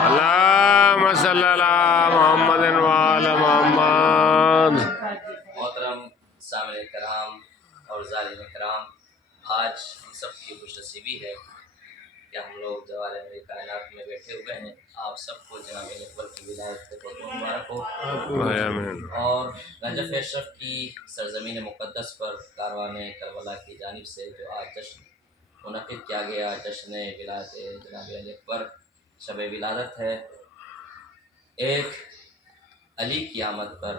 اللہم صلی اللہ محمد وعلی محمد۔ محترم سامعین کرام اور زائرین کرام، آج ہم سب کی خوش نصیبی ہے کہ ہم لوگ دوالے میں کائنات میں بیٹھے ہوئے ہیں۔ آپ سب کو جناب اکبر کی ولایت سے بہت مبارک ہو، اور نجف اشرف کی سرزمین مقدس پر کاروان کربلا کی جانب سے جو آج جشن منعقد کیا گیا، جشن ولادت جناب علی اکبر، شب ولادت ہے۔ ایک علی کی آمد پر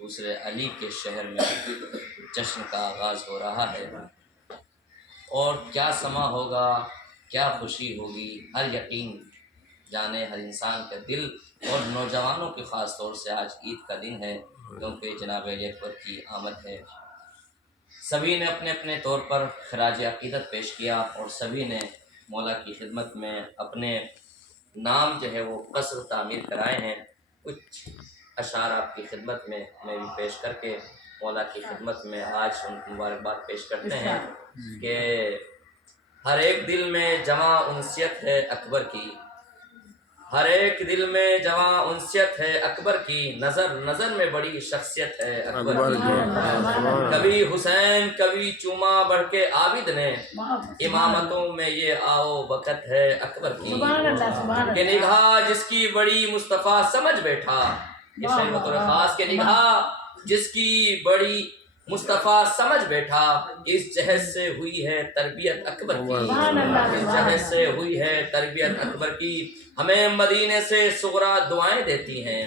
دوسرے علی کے شہر میں جشن کا آغاز ہو رہا ہے، اور کیا سما ہوگا، کیا خوشی ہوگی، ہر یقین جانے ہر انسان کا دل، اور نوجوانوں کے خاص طور سے آج عید کا دن ہے، کیونکہ جناب علی اکبر کی آمد ہے۔ سبھی نے اپنے اپنے طور پر خراج عقیدت پیش کیا، اور سبھی نے مولا کی خدمت میں اپنے نام جو ہے وہ قصر تعمیر کرائے ہیں۔ کچھ اشعار آپ کی خدمت میں بھی پیش کر کے مولا کی خدمت میں آج ان کو مبارکباد پیش کرتے ہیں کہ ہر ایک دل میں جواں انسیت ہے اکبر کی، ہر ایک دل میں جواں انسیت ہے اکبر کی، نظر نظر میں بڑی شخصیت ہے اکبر کی۔ کبھی حسین کبھی چوما بڑھ کے عابد نے، امامتوں میں یہ آؤ بکت ہے اکبر کی، کہ نگاہ جس کی بڑی مصطفیٰ سمجھ بیٹھا، یہ شاہی بطور خاص کے نگاہ جس کی بڑی مصطفیٰ سمجھ بیٹھا، اس جہد سے ہوئی ہے تربیت اکبر کی، اس جہد سے ہوئی ہے تربیت اکبر کی، ہمیں مدینے سے صغرا دعائیں دیتی ہیں۔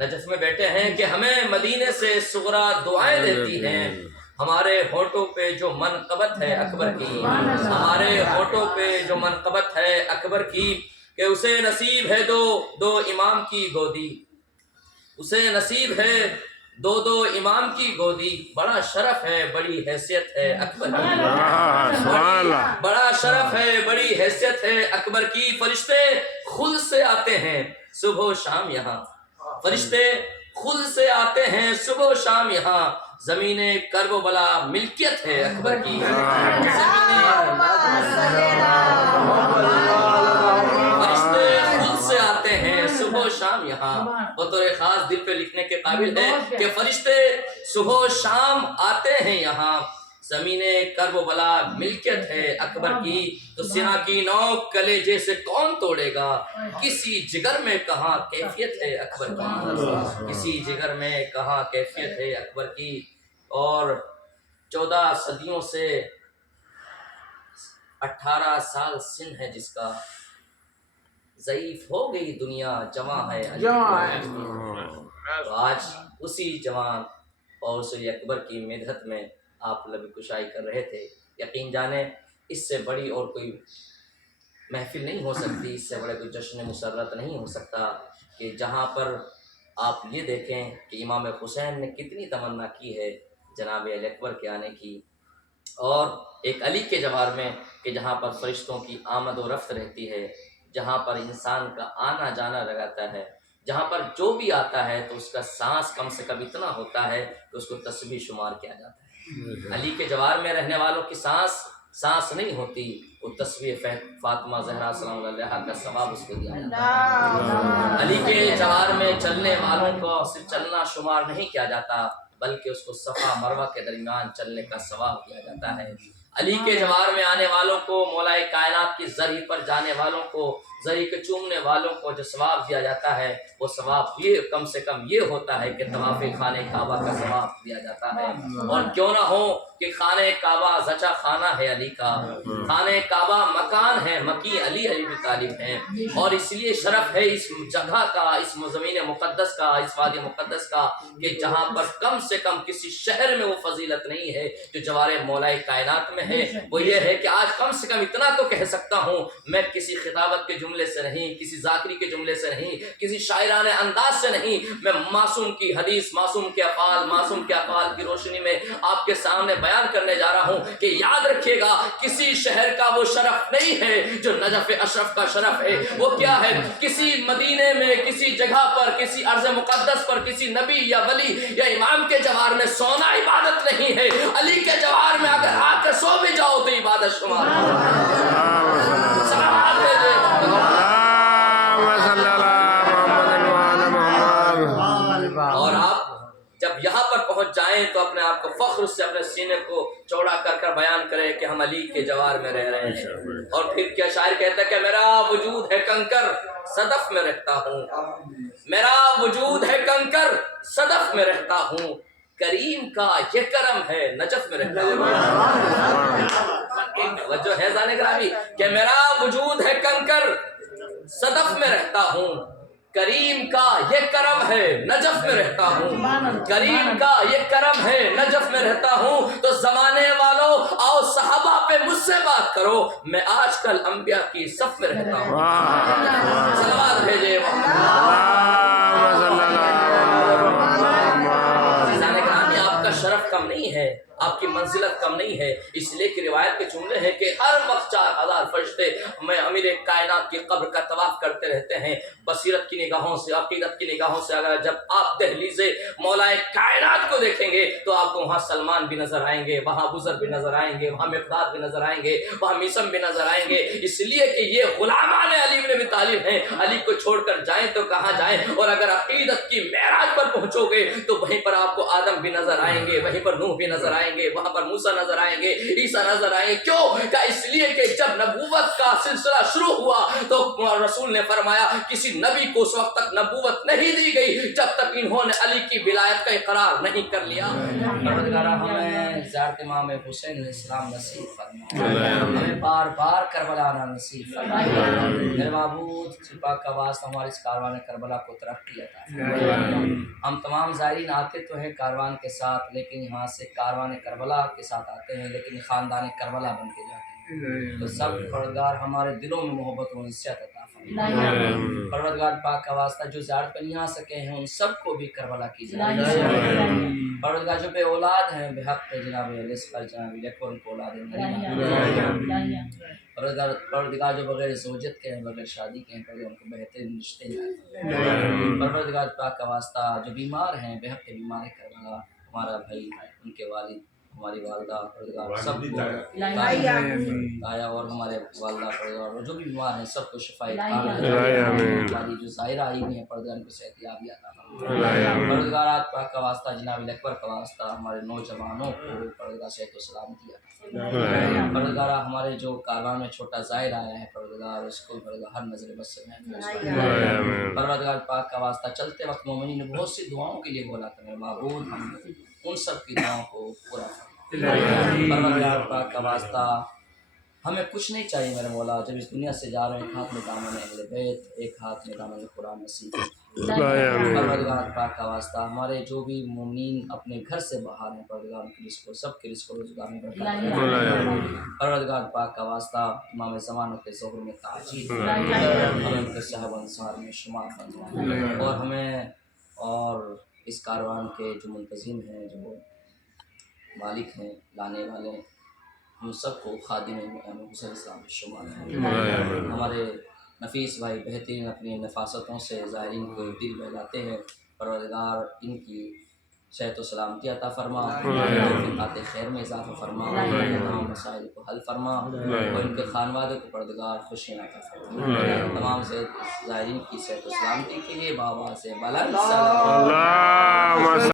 نجف میں بیٹھے ہیں کہ ہمیں مدینے سے صغرا دعائیں دیتی ہیں، ہمارے ہونٹوں پہ جو منقبت ہے اکبر کی، ہمارے ہونٹوں پہ جو منقبت ہے اکبر کی، کہ اسے نصیب ہے دو امام کی گودی، اسے نصیب ہے دو امام کی گودی، بڑا شرف ہے بڑی حیثیت ہے اکبر کی، بڑا شرف ہے بڑی حیثیت ہے اکبر کی۔ فرشتے خود سے آتے ہیں صبح و شام یہاں، فرشتے خود سے آتے ہیں صبح و شام یہاں، زمین کرب و بلا ملکیت ہے اکبر کی، فرشتے خود سے آتے ہیں صبح و شام یہاں، بطور خاص دل پہ لکھنے کے قابل ہے کہ فرشتے صبح و شام آتے ہیں یہاں، زمین کرب و بلا ملکیت ہے اکبر کی، تو سینا کی نوک کلیجے سے کون توڑے گا، کسی جگر میں کہاں کیفیت ہے اکبر کی، کسی جگر میں کہاں کیفیت ہے اکبر کی۔ اور 14 صدیوں سے 18 سال سن ہے جس کا، ضعیف ہو گئی دنیا جواں ہے علی، تو آج اسی جوان اور سری اکبر کی مدحت میں آپ لب کشائی کر رہے تھے۔ یقین جانے اس سے بڑی اور کوئی محفل نہیں ہو سکتی، اس سے بڑے کوئی جشن مسرت نہیں ہو سکتا کہ جہاں پر آپ یہ دیکھیں کہ امام حسین نے کتنی تمنا کی ہے جناب علی اکبر کے آنے کی، اور ایک علی کے جوار میں کہ جہاں پر فرشتوں کی آمد و رفت رہتی ہے، جہاں پر انسان کا آنا جانا لگاتا ہے، جہاں پر جو بھی آتا ہے تو اس کا سانس کم سے کم اتنا ہوتا ہے کہ اس کو تسبیح شمار کیا جاتا ہے۔ علی کے جوار میں رہنے والوں کی سانس نہیں ہوتی، وہ تسبیح فاطمہ زہرا سلام اللہ علیہا کا ثواب اس کو دیا جاتا ہے۔ علی کے جوار میں چلنے والوں کو صرف چلنا شمار نہیں کیا جاتا، بلکہ اس کو صفا مروہ کے درمیان چلنے کا ثواب دیا جاتا ہے۔ علی کے جوار میں آنے والوں کو، مولا کائنات کی زرعی پر جانے والوں کو، زرعی کے چومنے والوں کو جو ثواب دیا جاتا ہے، وہ ثواب یہ کم سے کم یہ ہوتا ہے کہ طواف خانہ کعبہ کا ثواب دیا جاتا ہے۔ اور کیوں نہ ہو کہ خانہ کعبہ زچا خانہ ہے علی کا، خانہ کعبہ مکان ہے، مکی علی بھی طالب ہیں، اور اس لیے شرف ہے اس جگہ کا، اس زمین مقدس کا، اس وادی مقدس کا، کہ جہاں پر کم سے کم کسی شہر میں وہ فضیلت نہیں ہے جو جوار مولا کائنات میں ہے۔ وہ یہ ہے کہ آج کم سے کم اتنا تو کہہ سکتا ہوں، میں کسی خطابت کے جملے سے نہیں، کسی ذاکری کے جملے سے نہیں، کسی شاعرانہ انداز سے نہیں، میں معصوم کی حدیث، معصوم کے افعال کی روشنی میں آپ کے سامنے بیان کرنے جا رہا ہوں کہ یاد رکھیے گا، کسی شہر کا وہ شرف نہیں ہے جو نجف اشرف کا شرف ہے۔ وہ کیا ہے؟ کسی مدینے میں، کسی جگہ پر، کسی ارض مقدس پر، کسی نبی یا ولی یا امام کے جوار میں سونا عبادت نہیں ہے، علی کے جوار میں اگر آ کر سو بھی جاؤ تو عبادت شمار ہے۔ جائیں تو اپنے آپ کو فخر سے اپنے سینے کو چوڑا کر کر بیان کریں کہ ہم علی کے جوار میں رہ رہے ہیں. اور پھر کیا شاعر کہتا ہے کہ میرا وجود ہے کنکر صدف میں رہتا ہوں, میرا وجود ہے کنکر صدف میں رہتا ہوں, کریم کا یہ کرم ہے نجف میں رہتا ہوں. وجہ ہے زانے گرامی کہ میرا وجود ہے کنکر صدف میں رہتا ہوں, کریم کا یہ کرم ہے نجف میں رہتا ہوں, کریم کا یہ کرم ہے نجف میں رہتا ہوں. تو زمانے والوں آؤ صحابہ پہ مجھ سے بات کرو, میں آج کل انبیاء کی صف میں رہتا ہوں. صلوات بھیجے شرف کم نہیں ہے, آپ کی منزلت کم نہیں ہے, اس لیے کہ روایت کے جملے ہیں کہ ہر وقت 4000 فرشتے میں امیر کائنات کی قبر کا طواف کرتے رہتے ہیں. بصیرت کی نگاہوں سے, عقیدت کی نگاہوں سے اگر جب آپ دہلیز مولا کائنات کو دیکھیں گے تو آپ کو وہاں سلمان بھی نظر آئیں گے, وہاں بزر بھی نظر آئیں گے, وہاں مقداد بھی نظر آئیں گے, وہاں میسم بھی نظر آئیں گے. اس لیے کہ یہ غلامان علی بن ابی طالب ہیں. علی کو چھوڑ کر جائیں تو کہاں جائیں, اور اگر عقیدت کی معراج پر پہنچو گے تو وہیں پر آپ کو آدم بھی نظر آئیں گے, وہیں پر نوح بھی نظر آئیں گے, وہاں پر موسیٰ نظر آئیں گے, عیسیٰ نظر آئیں گے. کیوں؟ کہ اس لیے کہ جب نبوت کا سلسلہ شروع ہوا تو رسول نے فرمایا کسی نبی کو اس وقت تک نبوت نہیں دی گئی جب تک انہوں نے علی کی ولایت کا اقرار نہیں کر لیا. پروردگارہ ہمیں زیارت امام حسین علیہ السلام نصیب فرما, ہمیں بار بار کربلا آنا نصیب فرما. میرے معبود پاک کا واسطہ ہمارے اس کاروان کربلا کو ترقی عطا فرما. ہم تمام زائرین آتے تو ہیں کاروان کے ساتھ, لیکن یہاں سے کاروان کربلا کے ساتھ آتے ہیں لیکن خاندان کربلا بن کے جاتے ہیں. تو سب پروردگار ہمارے دلوں میں محبت و انسیت عطا فرما. پروردگار پاک کا واسطہ جو زیارت پر نہیں آ سکے ہیں ان سب کو بھی کربلا کی زیارت. پروردگار جو بے اولاد ہیں بے حق جناب الاسقر جناب اکبر ان کو اولاد نہیں. پروردگار جو بغیر زوجت کے ہیں, بغیر شادی کے ہیں, پروردگار ان کو بہترین رشتے دیں. پروردگار پاک کا واسطہ جو بیمار ہیں بے حق کے بیمار کربلا, ہمارا بھائی, ان کے والد, ہماری والدہ, پروردگار سب کو آیا, اور ہمارے والدہ پروردگار جو بھی بیمار ہیں سب کو شفاء ہماری جو ظاہرہ آئی ہوئی ہیں پروردگار کو صحت یابی عطا فرما. پروردگار آپ پاک کا واسطہ جناب اکبر کا واسطہ ہمارے نوجوانوں کو پروردگار صحت و سلامتی عطا فرما. پروردگار ہمارے جو کاروان میں چھوٹا زائر آیا ہے پروردگار اس کو پروردگار ہر نظر بس سے محفوظ فرما. پروردگار پاک کا واسطہ چلتے وقت مومنین نے بہت سی دعاؤں کے لیے بولا تھا, معبود ہم ان سب کی دعاؤں کو پورا فرما. پروردگار پاک کا واسطہ ہمیں کچھ نہیں چاہیے میرے مولا, جب اس دنیا سے جا رہے ہیں ایک ہاتھ میں دامن اہل بیت, ایک ہاتھ میں دامن قرآن نصیب. پروردگار پاک کا واسطہ ہمارے جو بھی مومنین اپنے گھر سے باہر ہیں پروردگار ان کے رزق کو, سب کے رزق کو روزگار میں برکت. پروردگار پاک کا واسطہ امام زمانہ کے ظہور میں تعجیل, ہمیں ان کے صاحب انصار میں شمار فرما. اور ہمیں اور اس کاروان کے جو منتظم ہیں, جو مالک ہیں, لانے والے ہیں, ہم سب کو خادم امام حسین اسلام میں شمار ہیں. ہمارے نفیس بھائی بہترین اپنی نفاستوں سے زائرین کو دل بہلاتے ہیں. پروردگار ان کی صحت و سلامتی عطا فرما, توفیقات خیر میں اضافہ فرما, تمام مسائل کو حل فرما, اور ان کے خانوادے کو پروردگار خوشیاں عطا فرما. تمام زائرین کی صحت و سلامتی کے لیے بابا سے بلند سلام.